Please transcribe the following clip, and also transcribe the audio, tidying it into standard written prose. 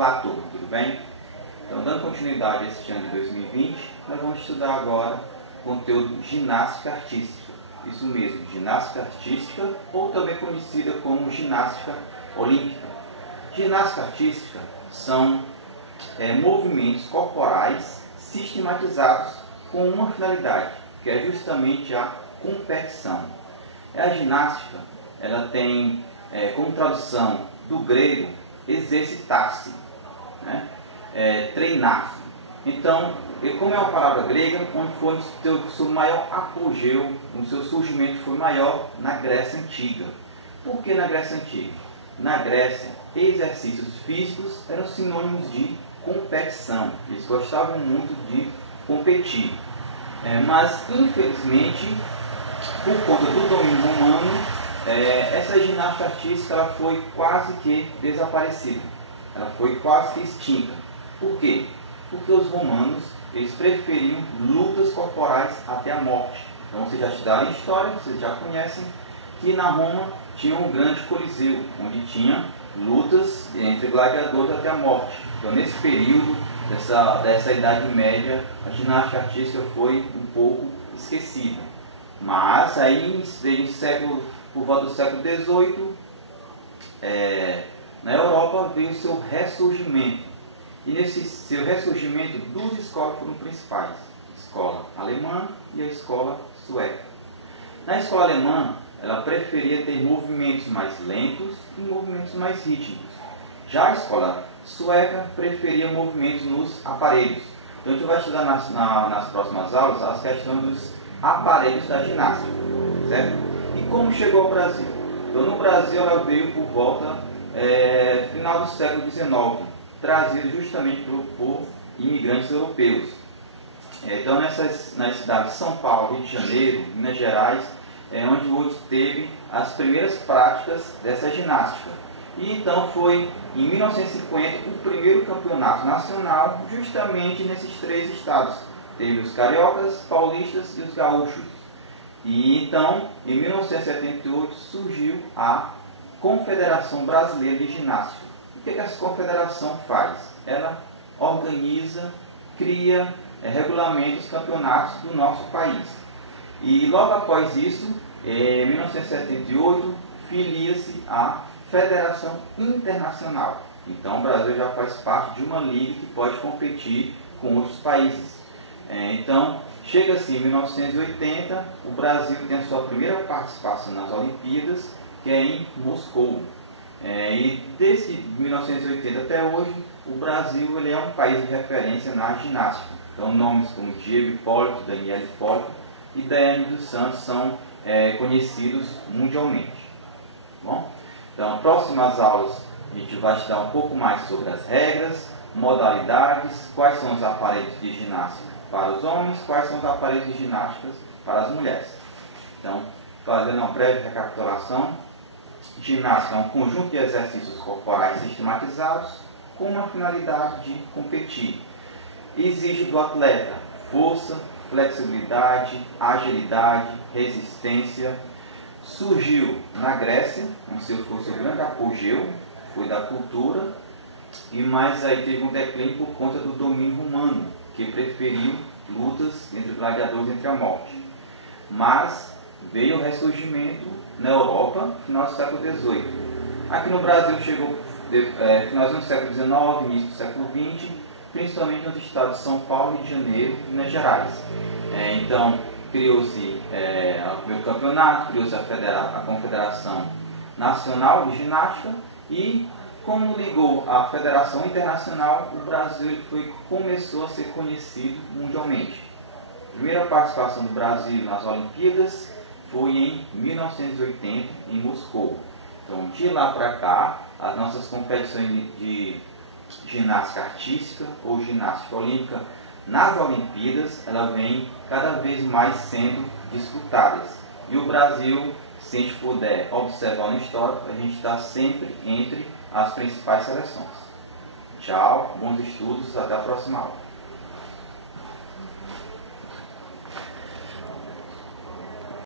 Olá, turma, tudo bem? Então, dando continuidade a este ano de 2020, nós vamos estudar agora o conteúdo ginástica artística. Isso mesmo, ginástica artística, ou também conhecida como ginástica olímpica. Ginástica artística são movimentos corporais sistematizados com uma finalidade, que é justamente a competição. A ginástica, ela tem como tradução do grego exercitar-se, né? Treinar-se. Então, como é uma palavra grega, onde foi o seu maior apogeu, o seu surgimento foi maior na Grécia Antiga. Por que na Grécia Antiga? Na Grécia, exercícios físicos eram sinônimos de competição. Eles gostavam muito de competir. Mas, infelizmente, por conta do domínio romano, essa ginástica artística ela foi quase que desaparecida. Ela foi quase que extinta. Por quê? Porque os romanos eles preferiam lutas corporais até a morte. Então, vocês já estudaram história, vocês já conhecem que na Roma tinha um grande coliseu, onde tinha lutas entre gladiadores até a morte. Então, nesse período dessa Idade Média, a ginástica artística foi um pouco esquecida. Mas aí, por volta do século XVIII, na Europa veio o seu ressurgimento. E nesse seu ressurgimento, duas escolas foram principais: a escola alemã e a escola sueca. Na escola alemã, ela preferia ter movimentos mais lentos e movimentos mais rítmicos. Já a escola sueca preferia movimentos nos aparelhos. Então a gente vai estudar nas próximas aulas as questões dos aparelhos da ginástica, certo? E como chegou ao Brasil? Então no Brasil ela veio por volta final do século XIX, trazida justamente por imigrantes europeus. Então nas cidades de São Paulo, Rio de Janeiro, Minas Gerais, onde hoje teve as primeiras práticas dessa ginástica. E então foi em 1950 o primeiro campeonato nacional justamente nesses três estados. Teve os cariocas, paulistas e os gaúchos. E então, em 1978, surgiu a Confederação Brasileira de Ginástica. O que essa confederação faz? Ela organiza, cria, regulamenta os campeonatos do nosso país. E logo após isso, em 1978, filia-se à Federação Internacional. Então o Brasil já faz parte de uma liga que pode competir com outros países. Então, chega-se em 1980, o Brasil tem a sua primeira participação nas Olimpíadas, que é em Moscou. E desde 1980 até hoje, o Brasil ele é um país de referência na ginástica. Então, nomes como Diego Hipólito, Daniel Hipólito e Daiane dos Santos são conhecidos mundialmente. Bom? Então, nas próximas aulas, a gente vai estudar um pouco mais sobre as regras, modalidades, quais são os aparelhos de ginástica para os homens, quais são os aparelhos de ginástica para as mulheres. Então, fazendo uma breve recapitulação, ginástica é um conjunto de exercícios corporais sistematizados com uma finalidade de competir. Exige do atleta força, flexibilidade, agilidade, resistência. Surgiu na Grécia, onde foi o seu grande apogeu, foi da cultura, e mais aí teve um declínio por conta do domínio romano, que preferiu lutas entre gladiadores entre a morte. Mas veio o ressurgimento na Europa no final do século XVIII. Aqui no Brasil chegou finalzinho do século XIX, início do século XX, principalmente nos estados de São Paulo, Rio de Janeiro e Minas Gerais. Então, criou-se o primeiro campeonato, criou-se a Confederação Nacional de Ginástica e, como ligou à Federação Internacional, o Brasil começou a ser conhecido mundialmente. A primeira participação do Brasil nas Olimpíadas foi em 1980, em Moscou. Então, de lá para cá, as nossas competições de ginástica artística ou ginástica olímpica nas Olimpíadas, ela vem cada vez mais sendo disputadas. E o Brasil, se a gente puder observar no histórico, a gente está sempre entre as principais seleções. Tchau, bons estudos, até a próxima aula.